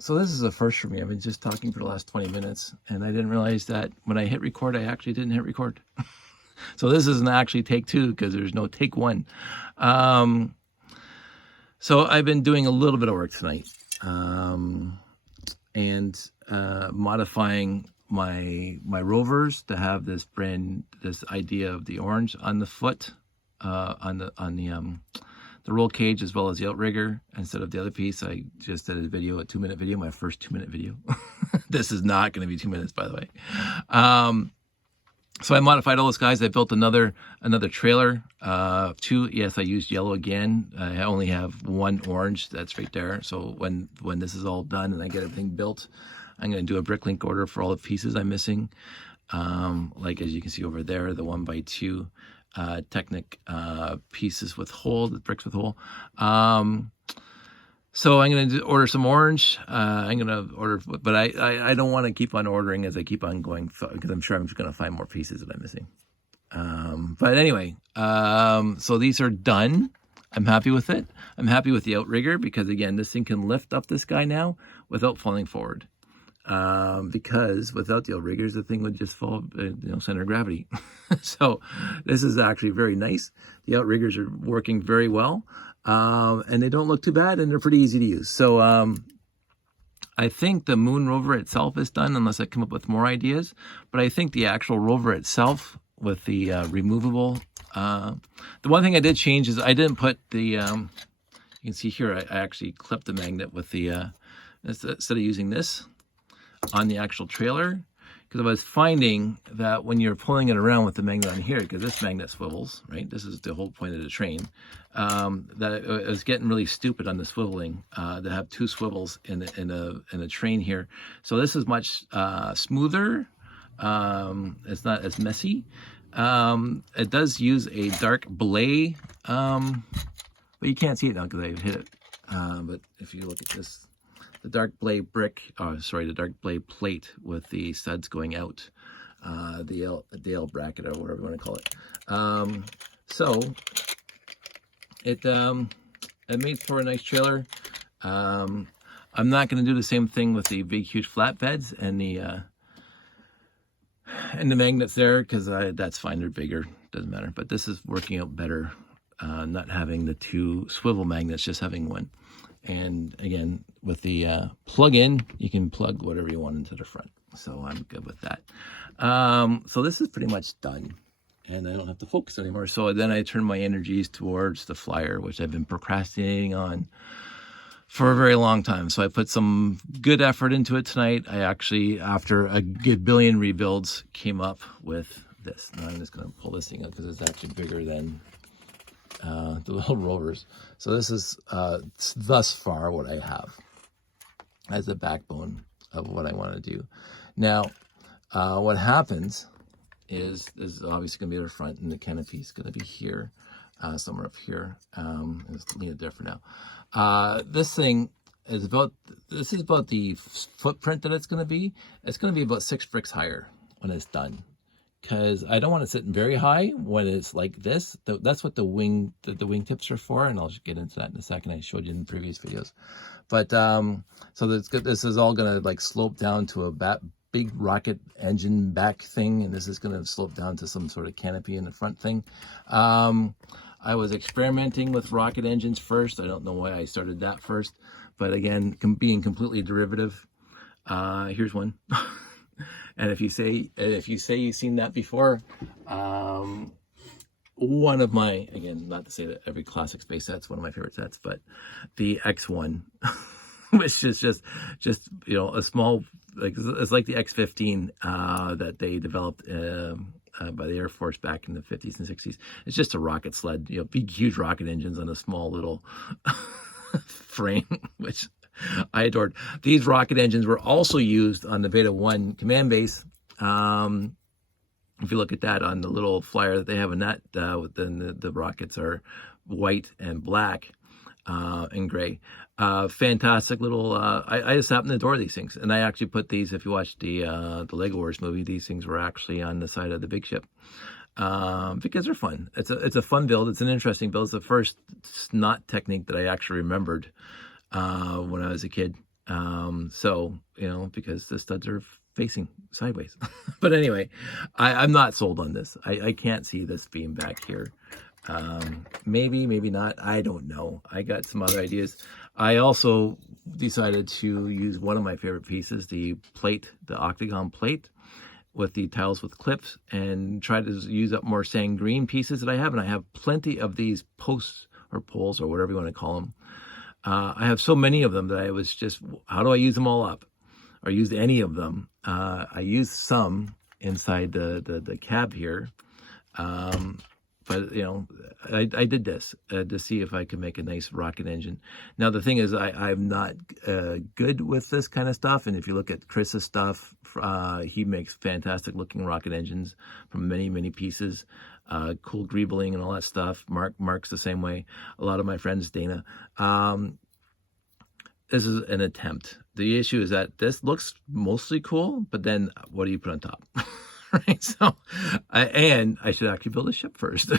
So this is a first for me. I've been just talking for the last 20 minutes, and I didn't realize that when I hit record, I actually didn't hit record. So this isn't actually take two because there's no take one. So I've been doing a little bit of work tonight, and modifying my rovers to have this idea of the orange on the foot, on the roll cage, as well as the outrigger instead of the other piece. I just did a 2-minute video, my first 2-minute video. This is not going to be 2 minutes, by the way. So I modified all those guys. I built another trailer, two. Yes, I used yellow again. I only have one orange. That's right there. So when this is all done and I get everything built, I'm going to do a bricklink order for all the pieces I'm missing. Like as you can see over there, the 1x2 Technic pieces with hole, the bricks with hole. So I'm going to order some orange. I'm going to order, but I don't want to keep on ordering as I keep on going, because I'm sure I'm just going to find more pieces that I'm missing. But anyway, so these are done. I'm happy with it. I'm happy with the outrigger because, again, this thing can lift up this guy now without falling forward. Because without the outriggers, the thing would just fall, center of gravity. So this is actually very nice. The outriggers are working very well. And they don't look too bad, and they're pretty easy to use. So I think the moon rover itself is done, unless I come up with more ideas. But I think the actual rover itself with the removable, the one thing I did change is I didn't put the, you can see here, I actually clipped the magnet with the, instead of using this on the actual trailer, because I was finding that when you're pulling it around with the magnet on here, because this magnet swivels, right? This is the whole point of the train. That it was getting really stupid on the swiveling to have two swivels in a train here. So this is much smoother. It's not as messy. It does use a dark blay, but you can't see it now because I hit it. But if you look at this, the dark blade the dark blade plate with the studs going out, the L bracket or whatever you want to call it. So it made for a nice trailer. I'm not going to do the same thing with the big huge flatbeds and the magnets there, because that's fine, they're bigger, doesn't matter. But this is working out better, not having the two swivel magnets, just having one. And again, with the plug-in, you can plug whatever you want into the front. So I'm good with that. So this is pretty much done, and I don't have to focus anymore. So then I turn my energies towards the flyer, which I've been procrastinating on for a very long time. So I put some good effort into it tonight. I actually, after a good billion rebuilds, came up with this. Now I'm just going to pull this thing up because it's actually bigger than the little rovers. So this is thus far what I have as the backbone of what I want to do. Now, what happens is this is obviously going to be the front, and the canopy is going to be here, somewhere up here. Let's leave it there for now. This is about the footprint that it's going to be. It's going to be about 6 bricks higher when it's done, because I don't want it sitting very high when it's like this. That's what the wing tips are for, and I'll just get into that in a second. I showed you in previous videos. But so this is all going to like slope down to a big rocket engine back thing, and this is going to slope down to some sort of canopy in the front thing. I was experimenting with rocket engines first. I don't know why I started that first, but again, being completely derivative. Here's one. And if you say you've seen that before, one of my, again, not to say that every classic space set's one of my favorite sets, but the X1, which is just a small, like it's like the X-15 that they developed by the Air Force back in the 50s and 60s. It's just a rocket sled, big huge rocket engines on a small little frame, which I adored. These rocket engines were also used on the Beta 1 command base. If you look at that on the little flyer that they have in that, then the rockets are white and black and gray. Fantastic little, I just happen to adore these things. And I actually put these, if you watch the Lego Wars movie, these things were actually on the side of the big ship. Because they're fun. It's a fun build. It's an interesting build. It's the first snot technique that I actually remembered when I was a kid. So, because the studs are facing sideways. But anyway, I'm not sold on this. I can't see this being back here. Maybe not. I don't know. I got some other ideas. I also decided to use one of my favorite pieces, the plate, the octagon plate with the tiles with clips, and try to use up more sand green pieces that I have. And I have plenty of these posts or poles or whatever you want to call them. I have so many of them that I was just, how do I use them all up? Or use any of them? I used some inside the cab here. But, I did this to see if I could make a nice rocket engine. Now, the thing is, I'm not good with this kind of stuff. And if you look at Chris's stuff, he makes fantastic looking rocket engines from many, many pieces. Cool greebling and all that stuff. Mark's the same way. A lot of my friends, Dana. This is an attempt. The issue is that this looks mostly cool, but then what do you put on top? Right, so I should actually build a ship first.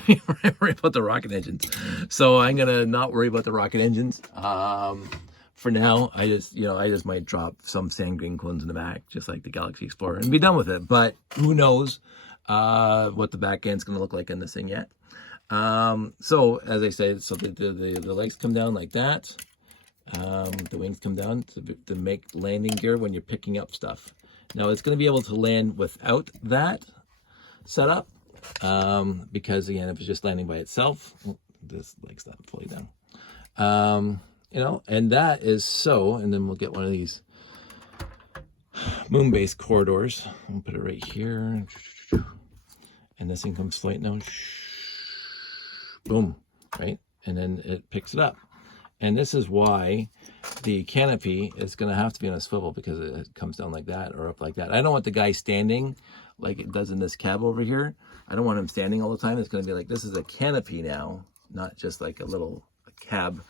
Worry about the rocket engines. So I'm gonna not worry about the rocket engines. For now, I just might drop some sand green cones in the back, just like the Galaxy Explorer, and be done with it. But who knows what the back end's gonna look like in this thing yet. So as I said, so the legs come down like that. The wings come down to make landing gear when you're picking up stuff. Now it's going to be able to land without that setup, because again, if it's just landing by itself, this leg's not fully down. And that is so, and then we'll get one of these moon base corridors. I'll put it right here. And this thing comes flight now. Boom, right? And then it picks it up. And this is why the canopy is going to have to be on a swivel, because it comes down like that or up like that. I don't want the guy standing like it does in this cab over here. I don't want him standing all the time. It's going to be like, this is a canopy now, not just like a little cab.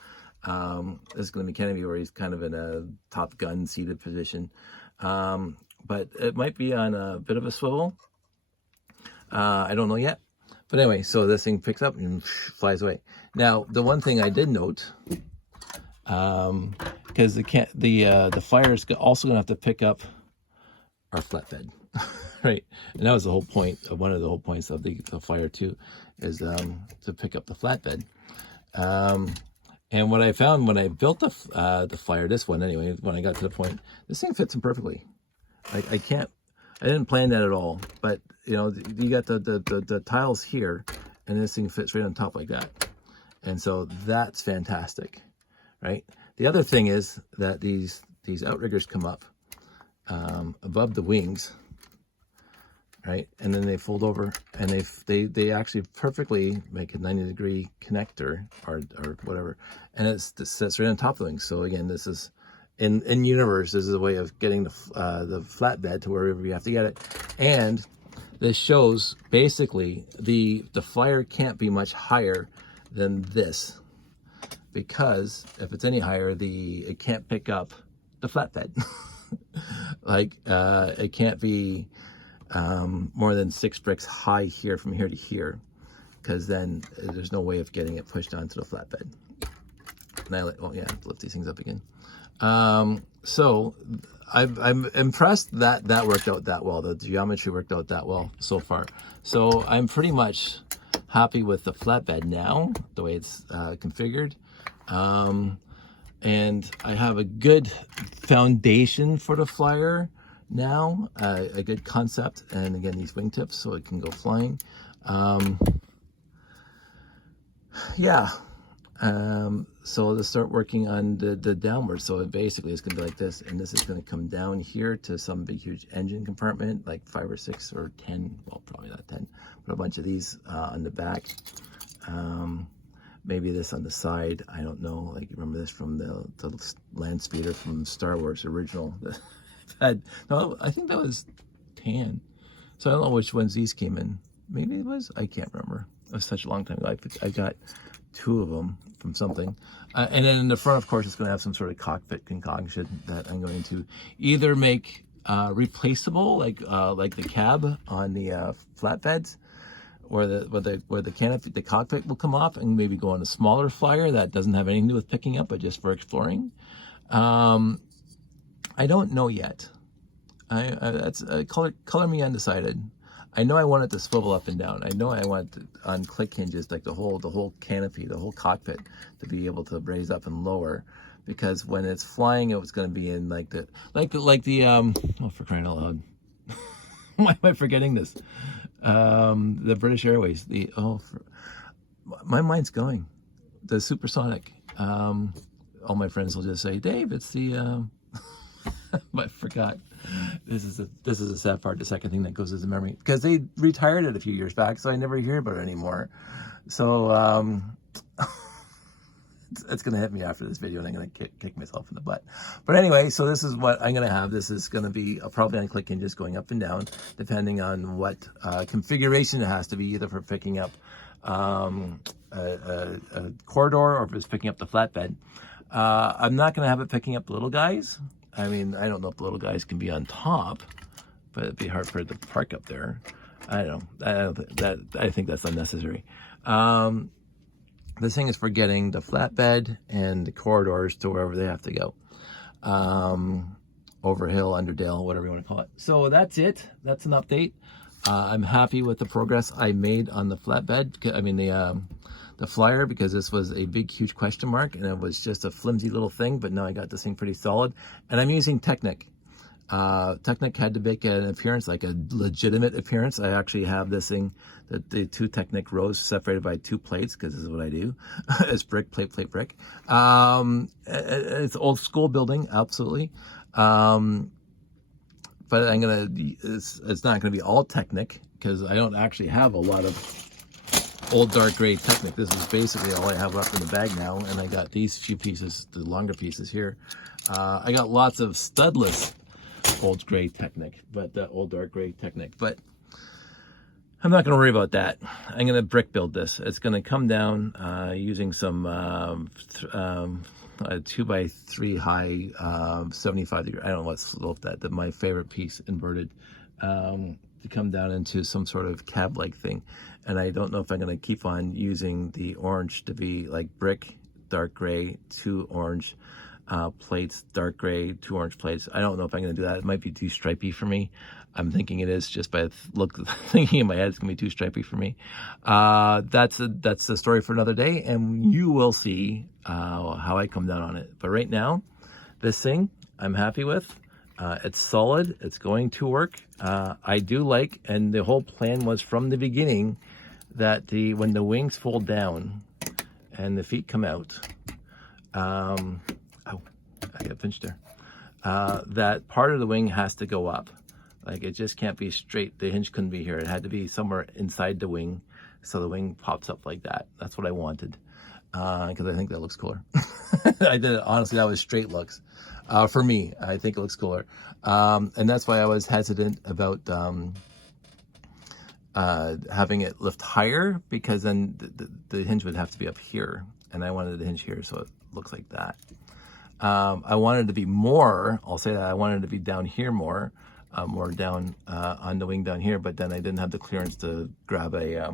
This is going to be canopy where he's kind of in a Top Gun seated position. But it might be on a bit of a swivel. I don't know yet. But anyway, so this thing picks up and flies away. Now, the one thing I did note, because the fire is also going to have to pick up our flatbed, right? And that was the whole point of one of the whole points of the fire too, is to pick up the flatbed. And what I found when I built the fire, this one anyway, when I got to the point, this thing fits in perfectly. I didn't plan that at all, but you got the tiles here, and this thing fits right on top like that. And so that's fantastic, right? The other thing is that these outriggers come up above the wings, right? And then they fold over, and they actually perfectly make a 90-degree connector or whatever, and it sits right on top of the wings. So again, this is in universe. This is a way of getting the flatbed to wherever you have to get it, and this shows basically the flyer can't be much higher than this, because if it's any higher, it can't pick up the flatbed. Like it can't be more than 6 bricks high here from here to here, because then there's no way of getting it pushed onto the flatbed. And lift these things up again. So I'm impressed that worked out that well. The geometry worked out that well so far. So I'm pretty much happy with the flatbed now, the way it's configured. And I have a good foundation for the flyer now, a good concept, and again, these wingtips so it can go flying. So let's start working on the downward. So basically it's going to be like this, and this is going to come down here to some big huge engine compartment, like 5 or 6 or 10, well, probably not 10, but a bunch of these on the back. Maybe this on the side, I don't know. Like, you remember this from the land speeder from Star Wars original. No, I think that was tan. So I don't know which ones these came in. Maybe it was, I can't remember. It was such a long time ago. I got 2 of them from something. And then in the front, of course, it's going to have some sort of cockpit concoction that I'm going to either make replaceable, like the cab on the flatbeds, where the canopy, the cockpit will come off, and maybe go on a smaller flyer that doesn't have anything to do with picking up, but just for exploring. I don't know yet. That's color me undecided. I know I want it to swivel up and down. I know I want it on click hinges, like the whole canopy, the whole cockpit, to be able to raise up and lower, because when it's flying, it was going to be in like the oh, for crying out loud, why am I forgetting this? The British Airways, my mind's going, the supersonic. All my friends will just say, Dave, it's the I forgot. This is a sad part. The second thing that goes as a memory, because they retired it a few years back, so I never hear about it anymore. So it's gonna hit me after this video, and I'm gonna kick myself in the butt. But anyway, so this is what I'm gonna have. This is gonna be probably on click hinges going up and down, depending on what configuration it has to be, either for picking up a corridor or if it's picking up the flatbed. I'm not gonna have it picking up the little guys. I mean, I don't know if the little guys can be on top, but it'd be hard for it to park up there. I don't know. I think that's unnecessary. This thing is for getting the flatbed and the corridors to wherever they have to go. Over hill, under dale, whatever you want to call it. So that's it. That's an update. I'm happy with the progress I made on the flatbed. I mean, the flyer, because this was a big, huge question mark, and it was just a flimsy little thing, but now I got this thing pretty solid. And I'm using Technic. Technic had to make an appearance, like a legitimate appearance. I actually have this thing, the two Technic rows separated by two plates, because this is what I do. It's brick, plate, plate, brick. It's old school building, absolutely. But it's not gonna be all Technic, because I don't actually have a lot of old dark gray Technic. This is basically all I have left in the bag now, and I got these few pieces, the longer pieces here. I got lots of studless old gray Technic, but old dark gray Technic, but I'm not going to worry about that. I'm going to brick build this. It's going to come down using some 2x3 high 75 degree. I don't know what slope that my favorite piece inverted to come down into some sort of cab-like thing. And I don't know if I'm going to keep on using the orange to be like brick, dark gray, 2 orange plates, dark gray, 2 orange plates. I don't know if I'm going to do that. It might be too stripy for me. I'm thinking it is, just by thinking in my head, it's going to be too stripy for me. That's the story for another day, and you will see how I come down on it. But right now, this thing I'm happy with. It's solid. It's going to work. I do like, and the whole plan was from the beginning that when the wings fold down and the feet come out, ow, I got pinched there. That part of the wing has to go up. Like, it just can't be straight. The hinge couldn't be here. It had to be somewhere inside the wing, so the wing pops up like that. That's what I wanted, because I think that looks cooler. I did it, honestly, that was straight looks. For me, I think it looks cooler. And that's why I was hesitant about having it lift higher, because then the hinge would have to be up here, and I wanted the hinge here, so it looks like that. I wanted it to be more, I'll say that, I wanted it to be down here more down on the wing down here, but then I didn't have the clearance to grab a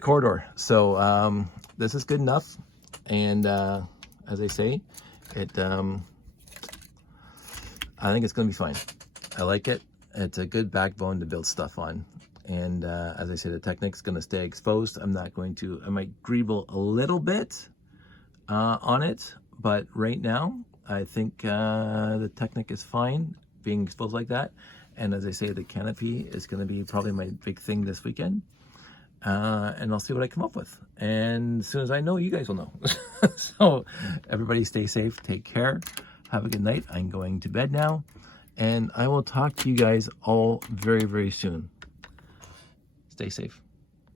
corridor. So this is good enough, and as I say, I think it's going to be fine. I like it. It's a good backbone to build stuff on. And as I say, the Technic's going to stay exposed. I might greeble a little bit on it, but right now, I think the Technic is fine being exposed like that. And as I say, the canopy is going to be probably my big thing this weekend. And I'll see what I come up with. And as soon as I know, you guys will know. So everybody stay safe, take care, have a good night. I'm going to bed now, and I will talk to you guys all very, very soon. Stay safe.